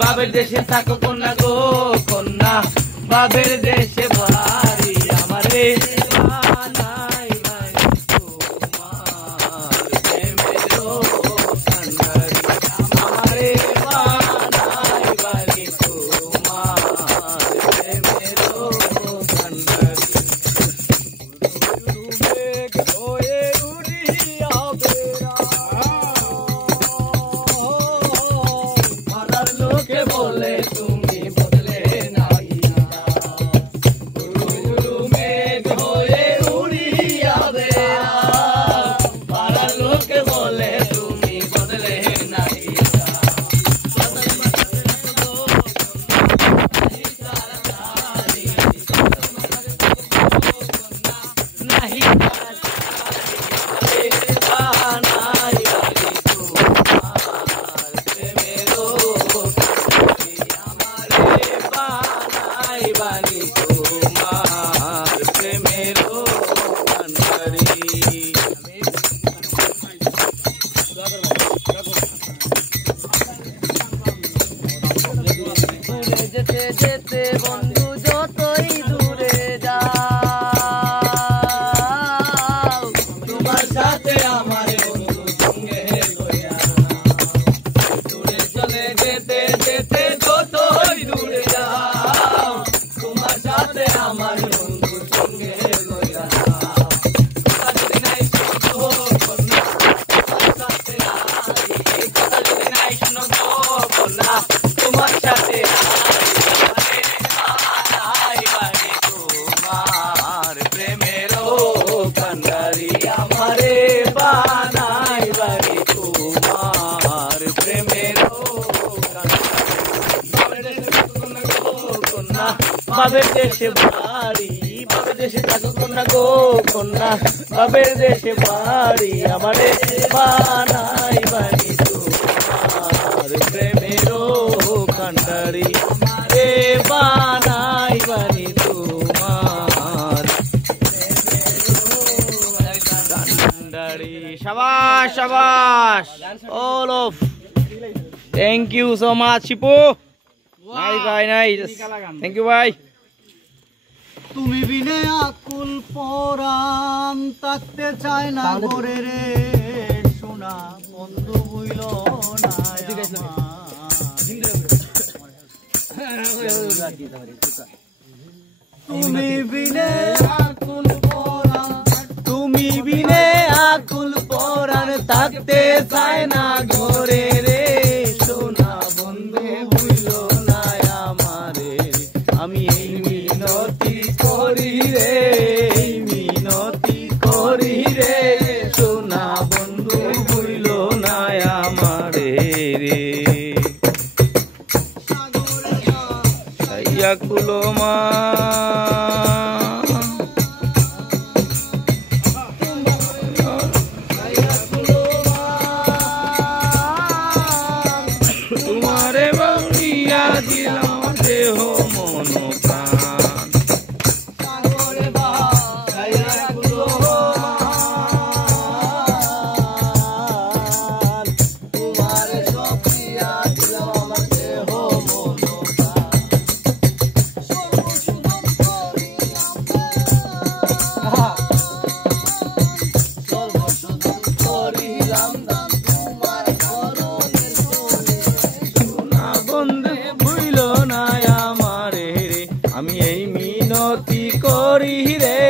বাবের দেশে থাকো কন্যা গো কন্যা বাবের দেশে বাড়ি আমারে বানাই বাড়ি তোমার প্রেমেরও কান্ডারি আমারে বানাই বাড়ি তোমার প্রেমেরও কান্ডারি লোকে বলে তুমি বদলে নাই মেঘ হয়ে উড়িয়া পাড়ার লোকে বলে তুমি বদলে নাই নাহি যেতে যেতে বন্ধু যতই দূরে যাও তোমার সাথে আমার বন্ধু সঙ্গে লইয়া দূরে চলে যেতে যেতে যতই দূরে যাও তোমার সাথে আমার বন্ধু সঙ্গে লইয়া কথা যদি নাই শুনো কন্যা তোমার সাথে কথা যদি নাই শুনো কন্যা তোমার সাথে বাবের দেশে বাড়ি বাবের দেশে থাকো কন্যা গো কন্যা বাবের দেশে বাড়ি আমারে বানাই বাড়ি তোমার প্রেমেরও কান্ডারি রে বানাই বাড়ি তোমার কান্ডারি শাবাশ শাবাশ all of thank you so much Shipu nice ভাই নাইস থ্যাংক ইউ ভাই তুমি বিনে আকুল পরাণ থাকতে চায় না ঘরে রে সোনা বন্ধু হইল না তুমি বিনে আকুল পরাণ তুমি বিনে আকুল পরাণ থাকতে চায় না ঘরে রে সোনা বন্ধু হইল না আমারে আমি এই মিনতি করি রে মিনতি করি রে সোনা বন্ধু হইল না আমারে রে সাইয়া কুলমা তোমারে বাউরিয়া দিলাম দেহ মন প্রাণ আমি এই মিনতি করি রে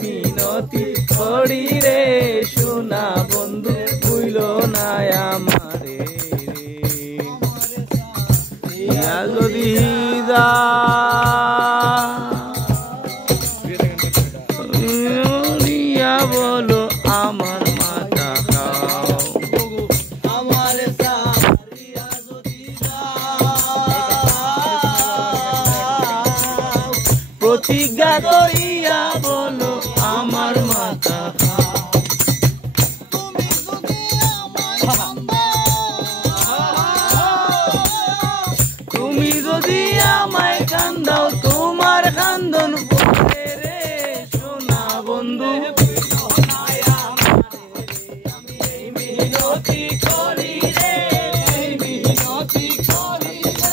মিনতি করি রে সোনা বন্ধু ভুইল না আমারে রে যদি বলো আমার মাথা খাও আমার প্রতিজ্ঞা করিয়া বলো আমার মাথা তুমি যদি আমায় কান্দাও তোমার কান্দন পড়ে রে সোনা বন্ধু মিনতি করি রে মিনতি করি রে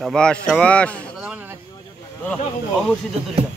শাবাশ শাবাশ। অমর সিদ্ধ ধরিলাম